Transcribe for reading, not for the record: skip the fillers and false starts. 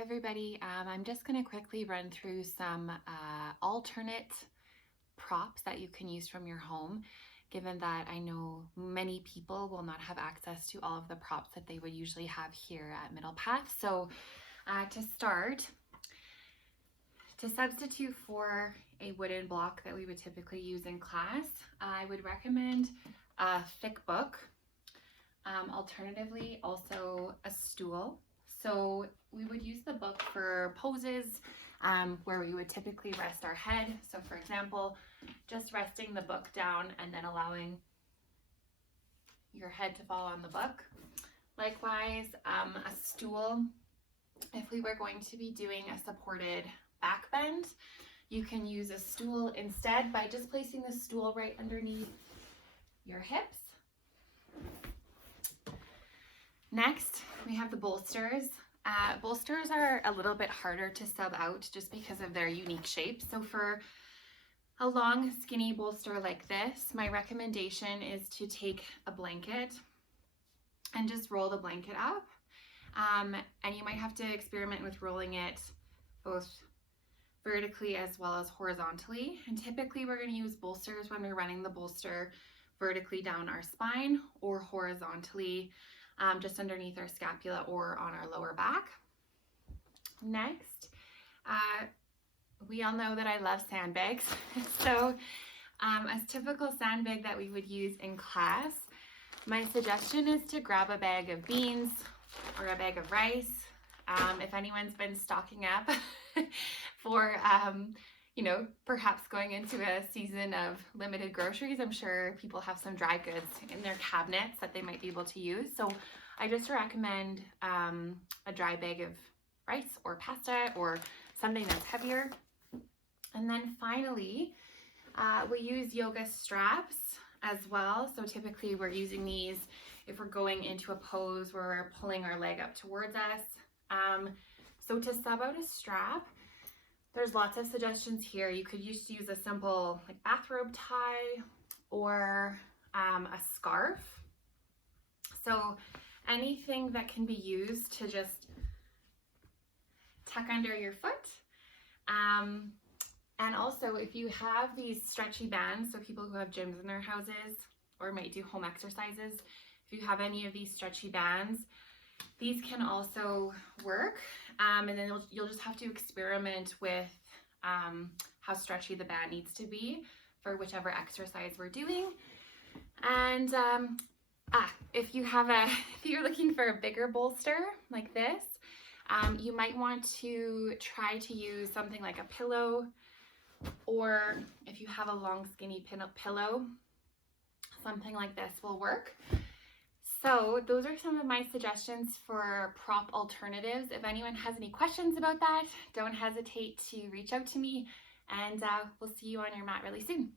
Hi everybody, I'm just going to quickly run through some alternate props that you can use from your home, given that I know many people will not have access to all of the props that they would usually have here at Middle Path. So to start, to substitute for a wooden block that we would typically use in class, I would recommend a thick book. Alternatively, also a stool. So we would use the book for poses where we would typically rest our head. So for example, just resting the book down and then allowing your head to fall on the book. Likewise, a stool, if we were going to be doing a supported back bend, you can use a stool instead by just placing the stool right underneath your hips. Next, we have the bolsters. Bolsters are a little bit harder to sub out just because of their unique shape. So for a long skinny bolster like this, my recommendation is to take a blanket and just roll the blanket up. And you might have to experiment with rolling it both vertically as well as horizontally. And typically we're going to use bolsters when we're running the bolster vertically down our spine or horizontally just underneath our scapula or on our lower back. Next, we all know that I love sandbags. So a typical sandbag that we would use in class, my suggestion is to grab a bag of beans or a bag of rice. If anyone's been stocking up for perhaps going into a season of limited groceries, I'm sure people have some dry goods in their cabinets that they might be able to use. So I just recommend a dry bag of rice or pasta or something that's heavier. And then finally, we use yoga straps as well. So typically we're using these if we're going into a pose where we're pulling our leg up towards us. So to sub out a strap, there's lots of suggestions here. You could just use a simple bathrobe tie or a scarf. So anything that can be used to just tuck under your foot. And also if you have these stretchy bands, so people who have gyms in their houses or might do home exercises, if you have any of these stretchy bands, these can also work. And then you'll just have to experiment with how stretchy the band needs to be for whichever exercise we're doing. And if you're looking for a bigger bolster like this, you might want to try to use something like a pillow, or if you have a long skinny pillow, something like this will work. So those are some of my suggestions for prop alternatives. If anyone has any questions about that, don't hesitate to reach out to me, and we'll see you on your mat really soon.